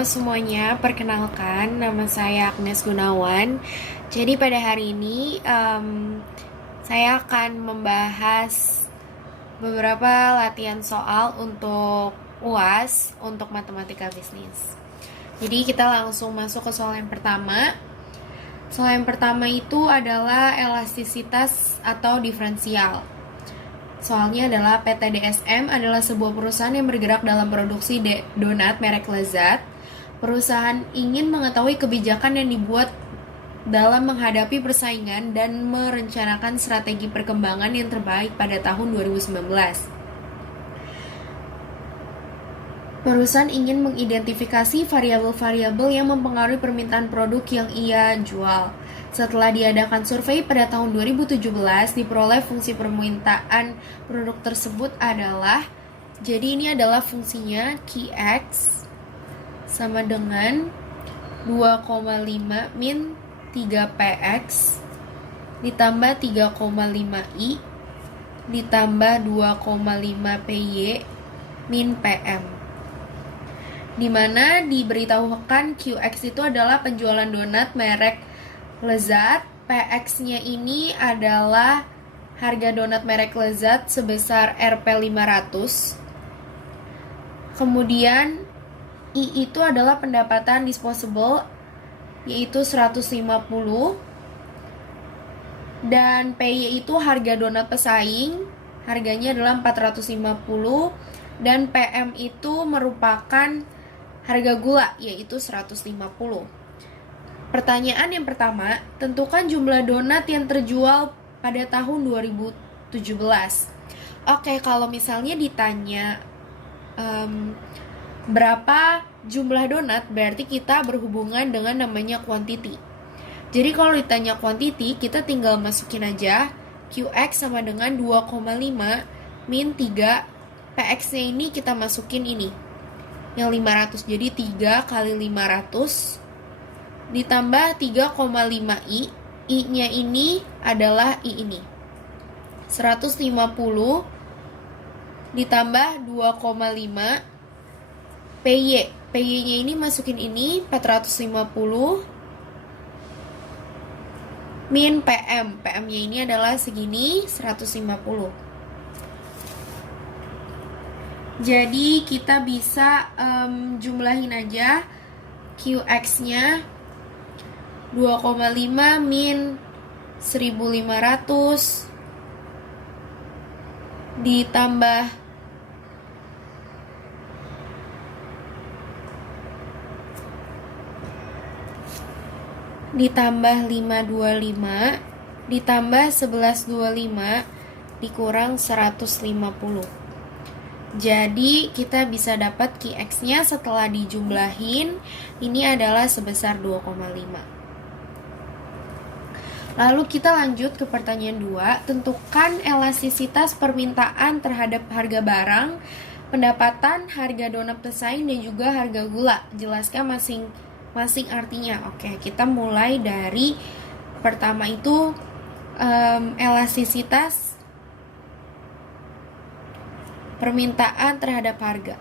Halo semuanya, perkenalkan nama saya Agnes Gunawan. Jadi pada hari ini saya akan membahas beberapa latihan soal untuk UAS untuk matematika bisnis. Jadi kita langsung masuk ke soal yang pertama. Soal yang pertama itu adalah elastisitas atau diferensial. Soalnya adalah PT DSM adalah sebuah perusahaan yang bergerak dalam produksi donat merek Lezat. Perusahaan ingin mengetahui kebijakan yang dibuat dalam menghadapi persaingan dan merencanakan strategi perkembangan yang terbaik pada tahun 2019. Perusahaan ingin mengidentifikasi variabel-variabel yang mempengaruhi permintaan produk yang ia jual. Setelah diadakan survei pada tahun 2017, diperoleh fungsi permintaan produk tersebut adalah, jadi ini adalah fungsinya Qx sama dengan 2,5 min 3px ditambah 3,5i ditambah 2,5 py min pm, dimana diberitahukan Qx itu adalah penjualan donat merek Lezat. PX-nya ini adalah harga donat merek Lezat sebesar Rp500. Kemudian I itu adalah pendapatan disposable yaitu 150, dan PY itu harga donat pesaing, harganya adalah 450, dan PM itu merupakan harga gula yaitu 150. Pertanyaan yang pertama, tentukan jumlah donat yang terjual pada tahun 2017. Oke, kalau misalnya ditanya berapa jumlah donat, berarti kita berhubungan dengan namanya quantity. Jadi kalau ditanya quantity, kita tinggal masukin aja Qx sama dengan 2,5 min 3, Px-nya ini kita masukin ini, yang 500, jadi 3 kali 500 ditambah 3,5i, i-nya ini adalah i ini 150 ditambah 2,5 py-nya ini masukin ini 450 min pm-nya ini adalah segini 150. Jadi kita bisa jumlahin aja Qx-nya 2,5 min 1500 ditambah 525 ditambah 1125 dikurang 150. Jadi kita bisa dapat Qx-nya setelah dijumlahin ini adalah sebesar 2,5. Lalu kita lanjut ke pertanyaan 2. Tentukan elastisitas permintaan terhadap harga barang, pendapatan, harga donat pesaing, dan juga harga gula. Jelaskan masing-masing artinya. Oke, kita mulai dari pertama itu elastisitas permintaan terhadap harga.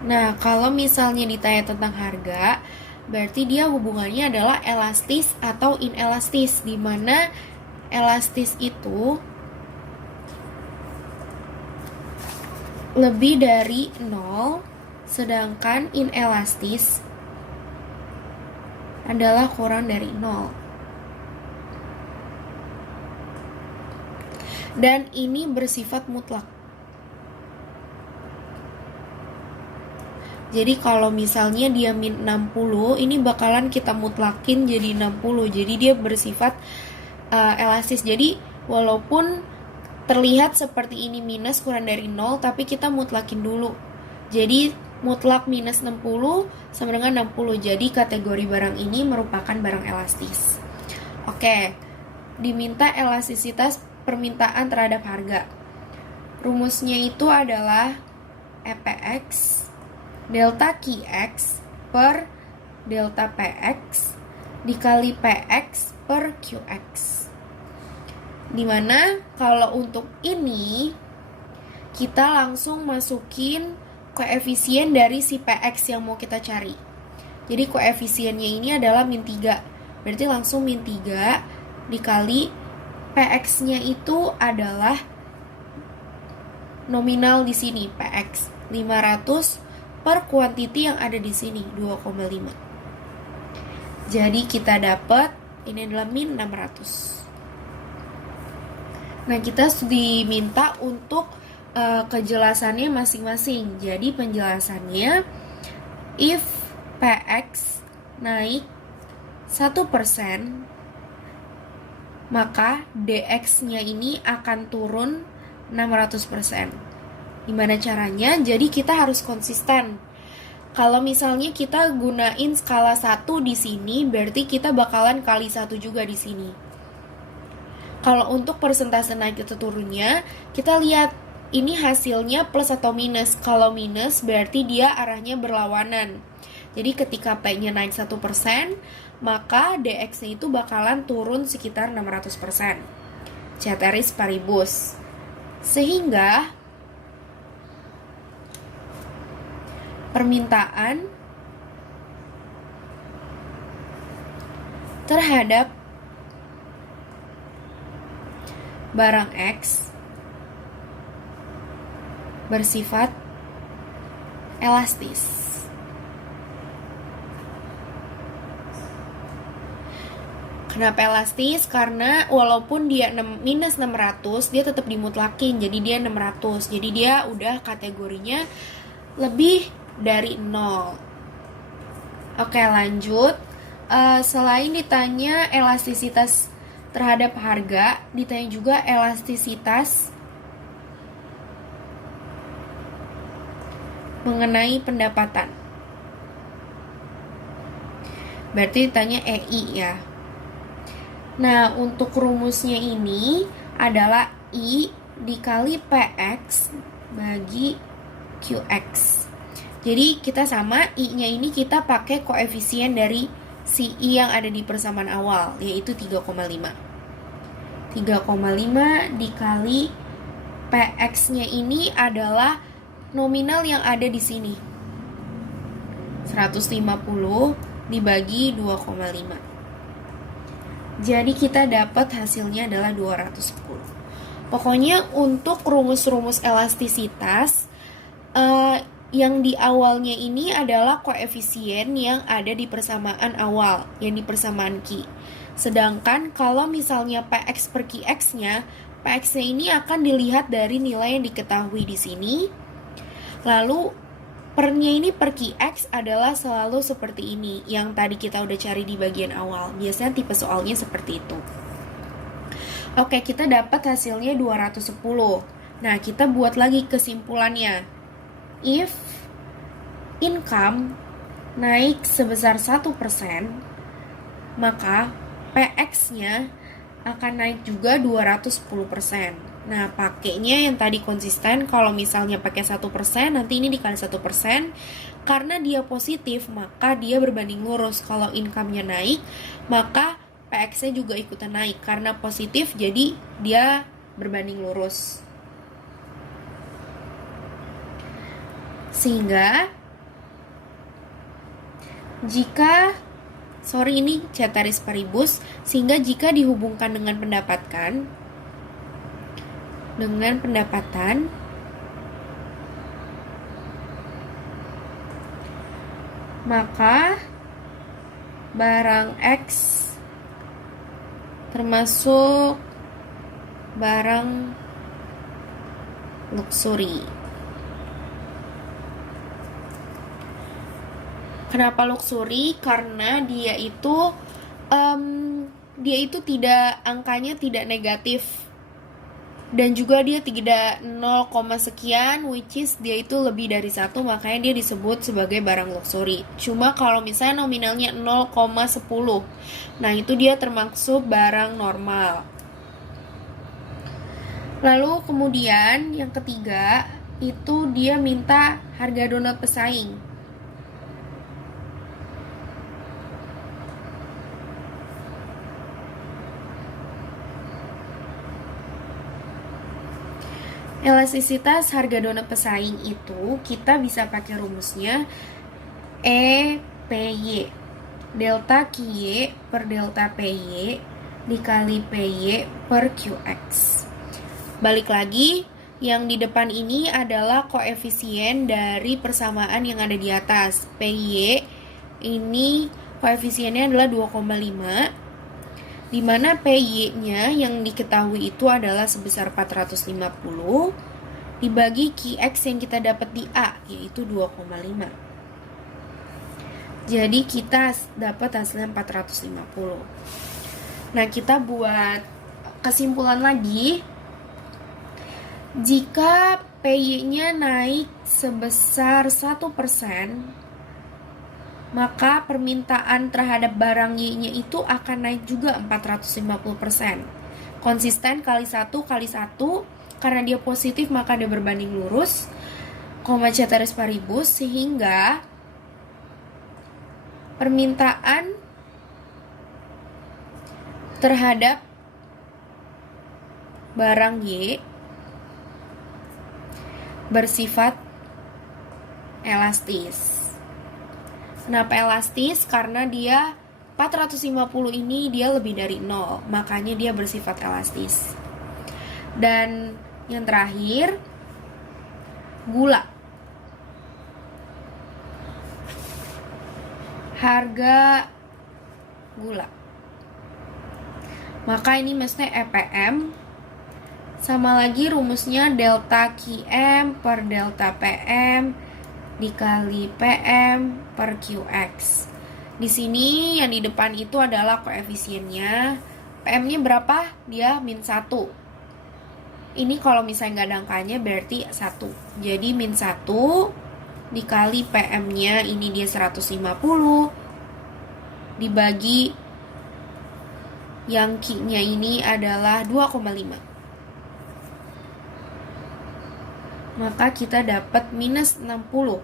Nah, kalau misalnya ditanya tentang harga, berarti dia hubungannya adalah elastis atau inelastis, di mana elastis itu lebih dari 0, sedangkan inelastis adalah kurang dari 0. Dan ini bersifat mutlak. Jadi kalau misalnya dia min 60, ini bakalan kita mutlakin jadi 60. Jadi dia bersifat elastis. Jadi walaupun terlihat seperti ini minus kurang dari 0, tapi kita mutlakin dulu. Jadi mutlak minus 60 sama dengan 60. Jadi kategori barang ini merupakan barang elastis. Oke, diminta elastisitas permintaan terhadap harga. Rumusnya itu adalah EPX delta Qx per delta Px dikali Px per Qx. Dimana kalau untuk ini kita langsung masukin koefisien dari si PX yang mau kita cari. Jadi koefisiennya ini adalah min 3. Berarti langsung min 3 dikali PX-nya itu adalah nominal di sini, PX 500 per kuantiti yang ada di sini, 2,5. Jadi kita dapat ini adalah min 600. Nah, kita diminta untuk kejelasannya masing-masing. Jadi penjelasannya, if PX naik 1%, maka DX-nya ini akan turun 600%. Gimana caranya? Jadi kita harus konsisten. Kalau misalnya kita gunain skala 1 di sini, berarti kita bakalan kali 1 juga di sini. Kalau untuk persentase naik atau turunnya, kita lihat ini hasilnya plus atau minus. Kalau minus berarti dia arahnya berlawanan. Jadi ketika P-nya naik 1%, maka DX-nya itu bakalan turun sekitar 600%. Ceteris paribus. Sehingga permintaan terhadap barang X bersifat elastis. Kenapa elastis? Karena walaupun dia minus 600, dia tetap dimutlakin, jadi dia 600. Jadi dia udah kategorinya lebih dari 0. Oke, lanjut. Selain ditanya elastisitas terhadap harga, ditanya juga elastisitas mengenai pendapatan. Berarti ditanya EI ya. Nah, untuk rumusnya ini adalah I dikali PX bagi QX. Jadi kita sama, I-nya ini kita pakai koefisien dari si I yang ada di persamaan awal, yaitu 3,5. 3,5 dikali PX-nya ini adalah nominal yang ada di sini. 150 dibagi 2,5. Jadi kita dapat hasilnya adalah 210. Pokoknya untuk rumus-rumus elastisitas, yang di awalnya ini adalah koefisien yang ada di persamaan awal, yang di persamaan Q. Sedangkan kalau misalnya PX per QX-nya, PX-nya ini akan dilihat dari nilai yang diketahui di sini. Lalu pernya ini per QX adalah selalu seperti ini, yang tadi kita udah cari di bagian awal. Biasanya tipe soalnya seperti itu. Oke, kita dapat hasilnya 210. Nah, kita buat lagi kesimpulannya. If income naik sebesar 1%, maka PX-nya akan naik juga 210%. Nah, pakainya yang tadi konsisten, kalau misalnya pakai 1%, nanti ini dikali 1%, karena dia positif, maka dia berbanding lurus. Kalau income-nya naik, maka PX-nya juga ikutan naik. Karena positif, jadi dia berbanding lurus. Sehingga jika ini ceteris paribus, sehingga jika dihubungkan dengan pendapatan, maka barang X termasuk barang luxury. Kenapa luxury? Karena dia itu tidak, angkanya tidak negatif, dan juga dia tidak 0, sekian, which is dia itu lebih dari 1, makanya dia disebut sebagai barang luxury. Cuma kalau misalnya nominalnya 0,10, nah itu dia termasuk barang normal. Lalu kemudian yang ketiga, itu dia minta harga donat pesaing. Elastisitas harga donat pesaing itu kita bisa pakai rumusnya EPY. Delta QY per delta PY dikali PY per QX. Balik lagi, yang di depan ini adalah koefisien dari persamaan yang ada di atas. PY ini koefisiennya adalah 2,5, di mana PY-nya yang diketahui itu adalah sebesar 450 dibagi QX yang kita dapat di A, yaitu 2,5. Jadi kita dapat hasilnya 450. Nah, kita buat kesimpulan lagi. Jika PY-nya naik sebesar 1%, maka permintaan terhadap barang Y-nya itu akan naik juga 450%. Konsisten kali 1 kali 1, karena dia positif maka dia berbanding lurus, ceteris paribus, sehingga permintaan terhadap barang Y bersifat elastis. Kenapa elastis? Karena dia 450 ini dia lebih dari 0, makanya dia bersifat elastis. Dan yang terakhir, gula. Harga gula. Maka ini maksudnya EPM. Sama lagi rumusnya delta QM per delta PM dikali PM per QX. Di sini yang di depan itu adalah koefisiennya. PM-nya berapa? Dia min 1. Ini kalau misalnya nggak ada angkanya berarti 1. Jadi min 1 dikali PM-nya, ini dia 150, dibagi yang Q-nya ini adalah 2,5. Maka kita dapat minus 60.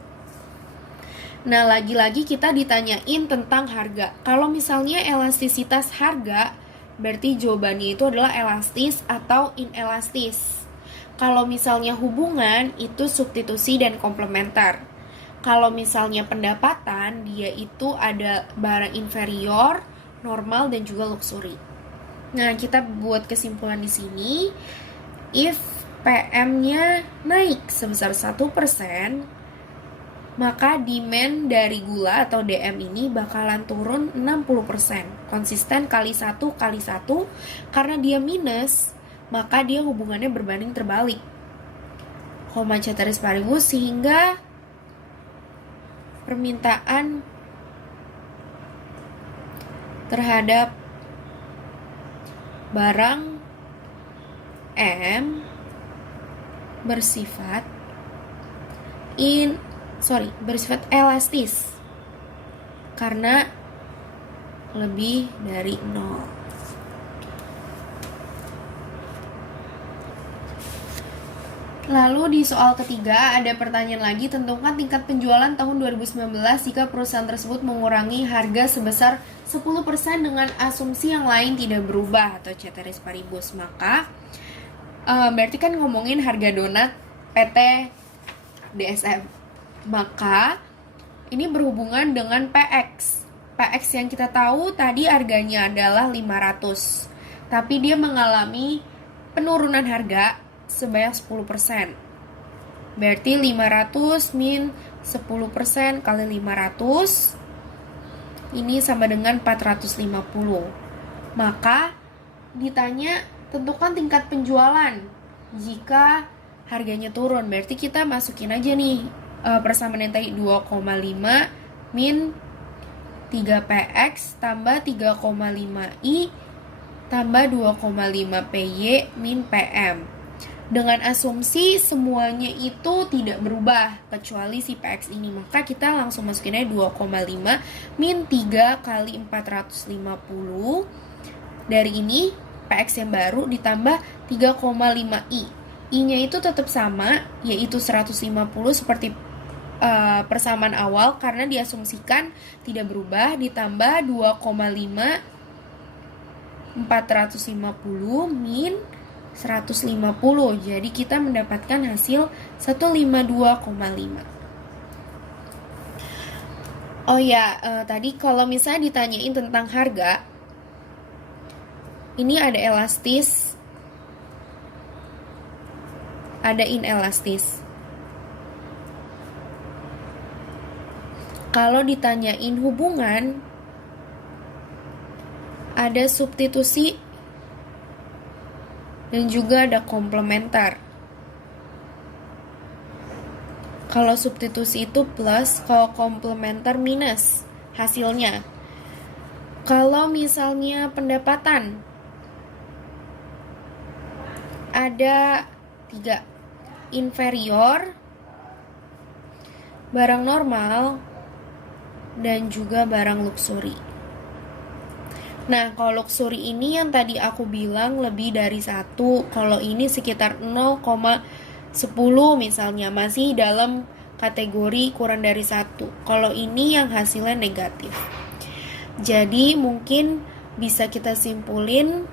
Nah, lagi-lagi kita ditanyain tentang harga. Kalau misalnya elastisitas harga, berarti jawabannya itu adalah elastis atau inelastis. Kalau misalnya hubungan, itu substitusi dan komplementer. Kalau misalnya pendapatan, dia itu ada barang inferior, normal, dan juga luxury. Nah, kita buat kesimpulan di sini. If PM-nya naik sebesar 1%, maka demand dari gula atau DM ini bakalan turun 60%. Konsisten kali 1 kali 1, karena dia minus, maka dia hubungannya berbanding terbalik. Ceteris paribus, sehingga permintaan terhadap barang M bersifat elastis karena lebih dari 0. Lalu di soal ketiga ada pertanyaan lagi, tentukan tingkat penjualan tahun 2019 jika perusahaan tersebut mengurangi harga sebesar 10% dengan asumsi yang lain tidak berubah atau ceteris paribus. Maka berarti kan ngomongin harga donat PT DSM. Maka ini berhubungan dengan PX. PX yang kita tahu tadi harganya adalah 500. Tapi dia mengalami penurunan harga sebanyak 10%. Berarti 500 min 10% kali 500 ini sama dengan 450. Maka ditanya tentukan tingkat penjualan jika harganya turun. Berarti kita masukin aja nih persamaan yang tadi 2,5 min 3PX tambah 3,5I tambah 2,5 PY min PM. Dengan asumsi semuanya itu tidak berubah kecuali si PX ini, maka kita langsung masukin aja 2,5 min 3 kali 450. Dari ini PX yang baru ditambah 3,5I. I-nya itu tetap sama, yaitu 150 seperti persamaan awal karena diasumsikan tidak berubah, ditambah 2,5 450 min 150. Jadi kita mendapatkan hasil 152,5. Oh ya, tadi kalau misalnya ditanyain tentang harga, ini ada elastis, ada inelastis. Kalau ditanyain hubungan, ada substitusi dan juga ada komplementer. Kalau substitusi itu plus, kalau komplementer minus hasilnya. Kalau misalnya pendapatan, ada 3. Inferior, barang normal, dan juga barang luxury. Nah, kalau luxury ini yang tadi aku bilang lebih dari 1. Kalau ini sekitar 0,10 misalnya, masih dalam kategori kurang dari 1. Kalau ini yang hasilnya negatif. Jadi mungkin bisa kita simpulin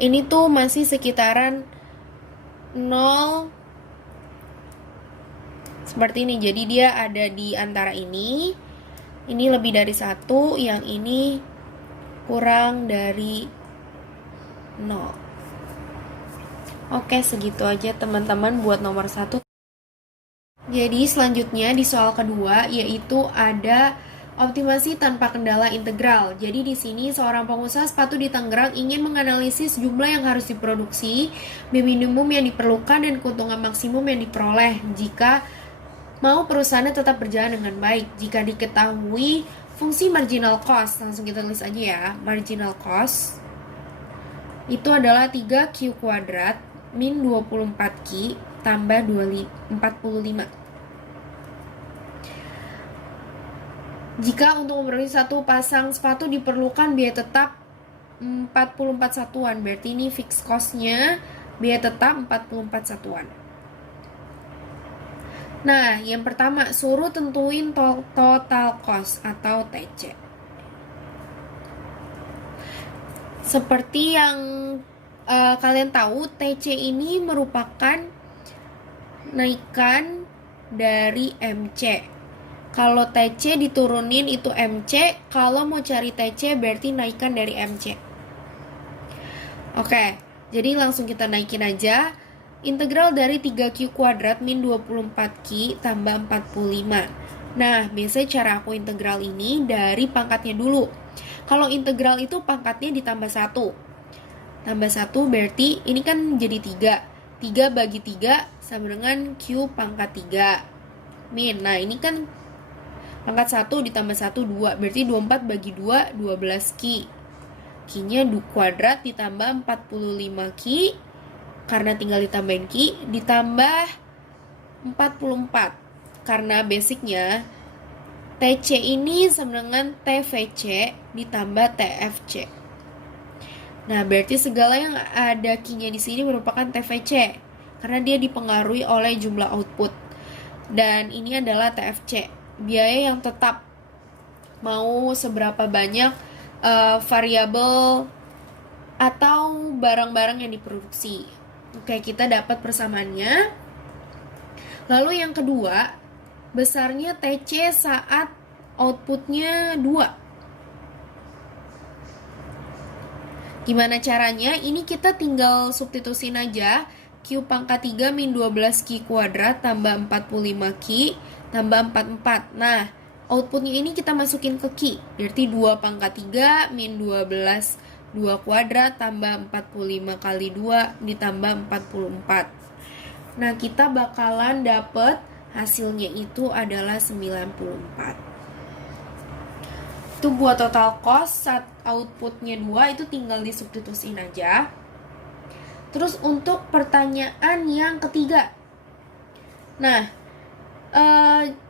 ini tuh masih sekitaran 0 seperti ini. Jadi dia ada di antara ini lebih dari 1, yang ini kurang dari 0. Oke, segitu aja teman-teman buat nomor 1. Jadi selanjutnya di soal kedua yaitu ada optimasi tanpa kendala integral. Jadi di sini seorang pengusaha sepatu di Tangerang ingin menganalisis jumlah yang harus diproduksi, minimum yang diperlukan, dan keuntungan maksimum yang diperoleh jika mau perusahaannya tetap berjalan dengan baik. Jika diketahui fungsi marginal cost, langsung kita tulis aja ya. Marginal cost itu adalah 3Q kuadrat min 24Q tambah 45. Jika untuk memproduksi satu pasang sepatu diperlukan biaya tetap 44 satuan, berarti ini fixed cost-nya biaya tetap 44 satuan. Nah, yang pertama, suruh tentuin total cost atau TC. Seperti yang kalian tahu, TC ini merupakan naikan dari MC. Kalau TC diturunin itu MC, kalau mau cari TC berarti naikan dari MC. Oke, jadi langsung kita naikin aja. Integral dari 3Q kuadrat min 24Q tambah 45. Nah, biasanya cara aku integral ini dari pangkatnya dulu. Kalau integral itu pangkatnya ditambah 1. Tambah 1 berarti ini kan jadi 3. 3 bagi 3 sama dengan Q pangkat 3. Min, nah ini kan pangkat 1 ditambah 1, 2. Berarti 24 bagi 2, 12Q. Q-nya kuadrat ditambah 45Q. Karena tinggal ditambahin Q, ditambah 44. Karena basicnya TC ini sama dengan TVC ditambah TFC. Nah, berarti segala yang ada Q-nya di sini merupakan TVC karena dia dipengaruhi oleh jumlah output. Dan ini adalah TFC, biaya yang tetap. Mau seberapa banyak variabel atau barang-barang yang diproduksi. Oke, kita dapat persamaannya. Lalu yang kedua, besarnya TC saat outputnya 2. Gimana caranya? Ini kita tinggal substitusin aja. Q pangkat 3 min 12Q kuadrat tambah 45Q tambah 44. Nah, outputnya ini kita masukin ke Q. Berarti 2 pangkat 3 min 12 2 kuadrat tambah 45 kali 2 ditambah 44. Nah, kita bakalan dapet hasilnya itu adalah 94. Itu buat total cost saat outputnya 2 itu tinggal disubstitusin aja. Terus untuk pertanyaan yang ketiga. Nah,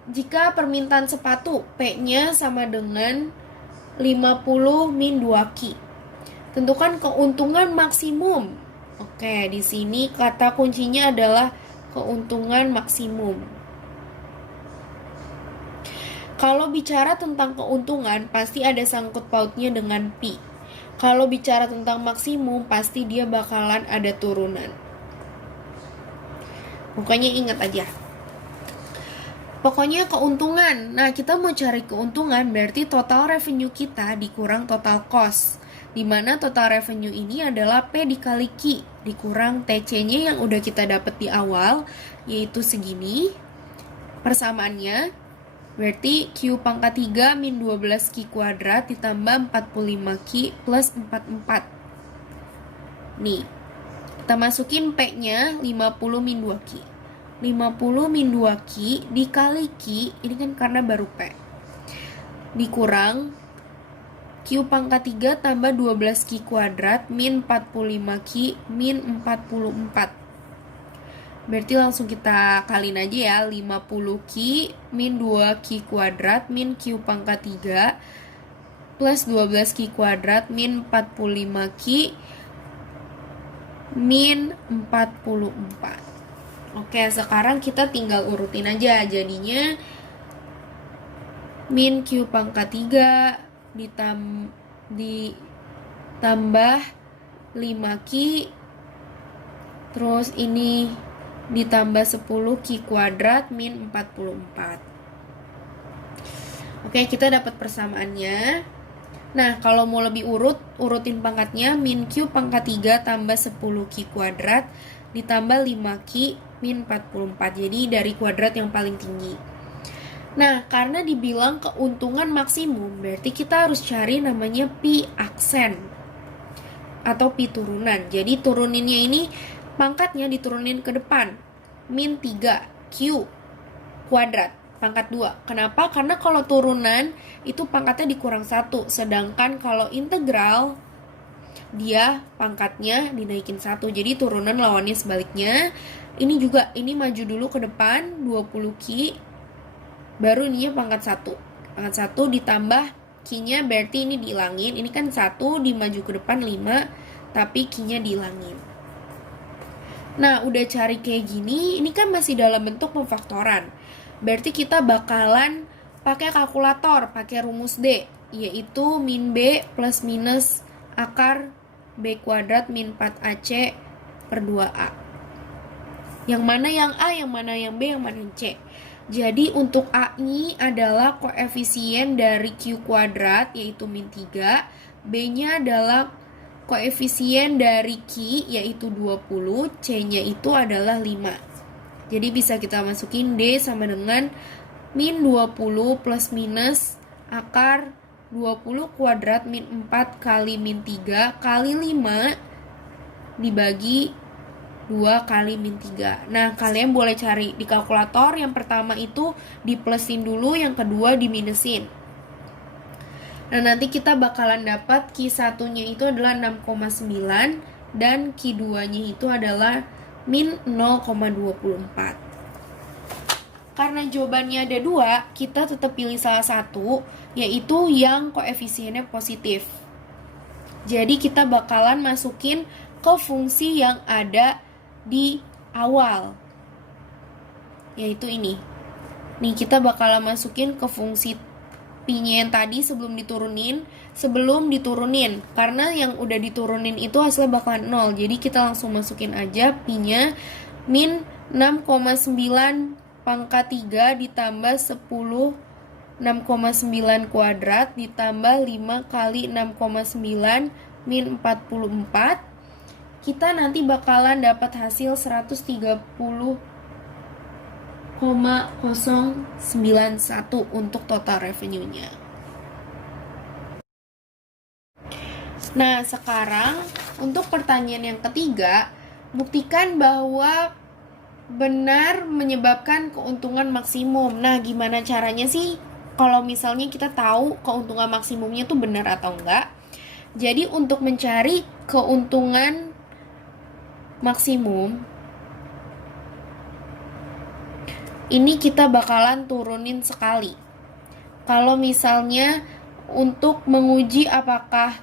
jika permintaan sepatu P-nya sama dengan 50 min 2Q. Tentukan keuntungan maksimum. Oke, di sini kata kuncinya adalah keuntungan maksimum. Kalau bicara tentang keuntungan, pasti ada sangkut pautnya dengan Pi. Kalau bicara tentang maksimum, pasti dia bakalan ada turunan. Pokoknya ingat aja. Pokoknya keuntungan. Nah, kita mau cari keuntungan berarti total revenue kita dikurang total cost. Dimana total revenue ini adalah P dikali Q dikurang TC-nya yang udah kita dapat di awal, yaitu segini. Persamaannya berarti Q pangkat 3 min 12 Q kuadrat ditambah 45 Q plus 44. Nih, kita masukin P-nya 50 min 2 Q. 50 min 2 Q dikali Q, ini kan karena baru P. Dikurang Q pangkat 3 tambah 12 Q kuadrat min 45 Q min 44. Berarti langsung kita kaliin aja ya, 50 Q min 2 Q kuadrat min Q pangkat 3 plus 12 Q kuadrat min 45 Q min 44. Oke, sekarang kita tinggal urutin aja. Jadinya min Q pangkat 3 ditambah 5Q, terus ini ditambah 10 Q kuadrat min 44. Oke, kita dapat persamaannya. Nah, kalau mau lebih urutin pangkatnya, min Q pangkat 3 tambah 10 Q kuadrat ditambah 5Q min 44. Jadi dari kuadrat yang paling tinggi. Nah, karena dibilang keuntungan maksimum, berarti kita harus cari namanya P aksen atau P turunan. Jadi turuninnya ini pangkatnya diturunin ke depan, min 3 Q kuadrat pangkat 2. Kenapa? Karena kalau turunan itu pangkatnya dikurang 1, sedangkan kalau integral dia pangkatnya dinaikin 1. Jadi turunan lawannya sebaliknya. Ini juga, ini maju dulu ke depan 20 Q, baru ininya pangkat 1. Pangkat 1 ditambah Q-nya berarti ini dihilangin. Ini kan 1 dimaju ke depan 5, tapi Q-nya dihilangin. Nah, udah cari kayak gini, ini kan masih dalam bentuk pemfaktoran. Berarti kita bakalan pakai kalkulator, pakai rumus D, yaitu min B plus minus akar B kuadrat min 4AC per 2A. Yang mana yang A, yang mana yang B, yang mana yang C. Jadi untuk A ini adalah koefisien dari Q kuadrat, yaitu min 3. B-nya adalah koefisien dari Q, yaitu 20. C-nya itu adalah 5. Jadi bisa kita masukin D sama dengan min 20 plus minus akar 20 kuadrat min 4 kali min 3 kali 5 dibagi 2 kali min 3. Nah, kalian boleh cari di kalkulator. Yang pertama itu diplusin dulu, yang kedua diminusin. Nah, nanti kita bakalan dapat Q1-nya itu adalah 6,9 dan Q2-nya itu adalah min 0,24. Karena jawabannya ada 2, kita tetap pilih salah satu, yaitu yang koefisiennya positif. Jadi kita bakalan masukin ke fungsi yang ada di awal, yaitu ini. Nih, kita bakalan masukin ke fungsi Pi-nya yang tadi sebelum diturunin, karena yang udah diturunin itu hasilnya bakalan 0. Jadi kita langsung masukin aja Pi-nya min 6,9 pangkat 3 ditambah 10 6,9 kuadrat ditambah 5 kali 6,9 min 44. Kita nanti bakalan dapat hasil 130,091 untuk total revenue-nya. Nah, sekarang untuk pertanyaan yang ketiga, buktikan bahwa benar menyebabkan keuntungan maksimum. Nah, gimana caranya sih kalau misalnya kita tahu keuntungan maksimumnya tuh benar atau enggak? Jadi untuk mencari keuntungan maksimum, ini kita bakalan turunin sekali. Kalau misalnya untuk menguji apakah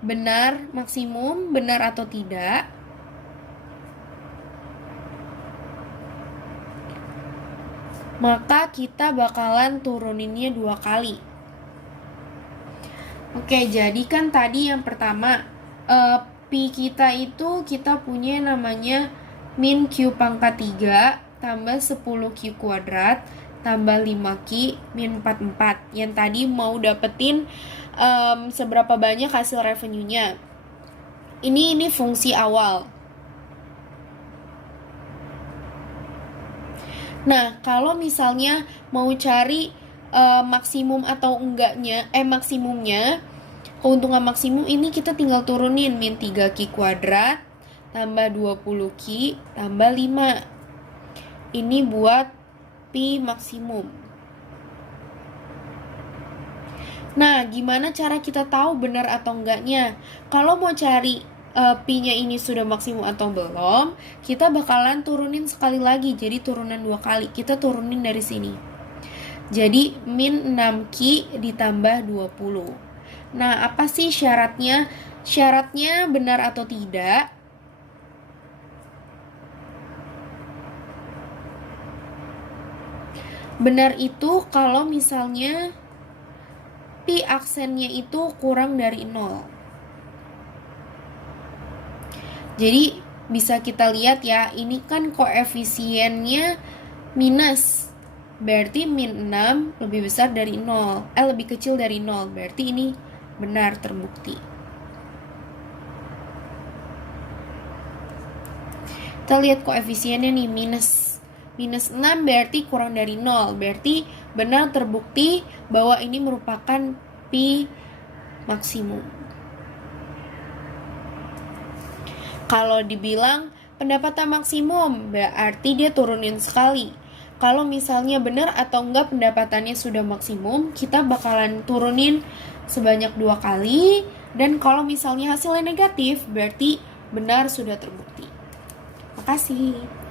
benar maksimum, benar atau tidak, maka kita bakalan turuninnya 2 kali. Oke, jadi kan tadi yang pertama Pi kita itu kita punya namanya min Q pangkat 3 tambah 10Q kuadrat tambah 5Q min 44. Yang tadi mau dapetin seberapa banyak hasil revenue-nya. Ini fungsi awal. Nah, kalau misalnya mau cari maksimum atau enggaknya, maksimumnya, keuntungan maksimum ini kita tinggal turunin min 3Q kuadrat tambah 20Q tambah 5. Ini buat Pi maksimum. Nah, gimana cara kita tahu benar atau enggaknya? Kalau mau cari Pi-nya ini sudah maksimum atau belum, kita bakalan turunin sekali lagi, jadi turunan 2 kali. Kita turunin dari sini. Jadi min 6Q ditambah 20. Nah, apa sih syaratnya? Syaratnya benar atau tidak? Benar itu kalau misalnya Pi aksennya itu kurang dari 0. Jadi bisa kita lihat ya, ini kan koefisiennya minus. Berarti min 6 lebih besar dari 0. Lebih kecil dari 0. Berarti ini benar, terbukti. Kita lihat koefisiennya nih, minus 6 berarti kurang dari 0. Berarti benar, terbukti bahwa ini merupakan Pi maksimum. Kalau dibilang pendapatan maksimum, berarti dia turunin sekali. Kalau misalnya benar atau enggak pendapatannya sudah maksimum, kita bakalan turunin sebanyak 2 kali. Dan kalau misalnya hasilnya negatif, berarti benar, sudah terbukti. Makasih.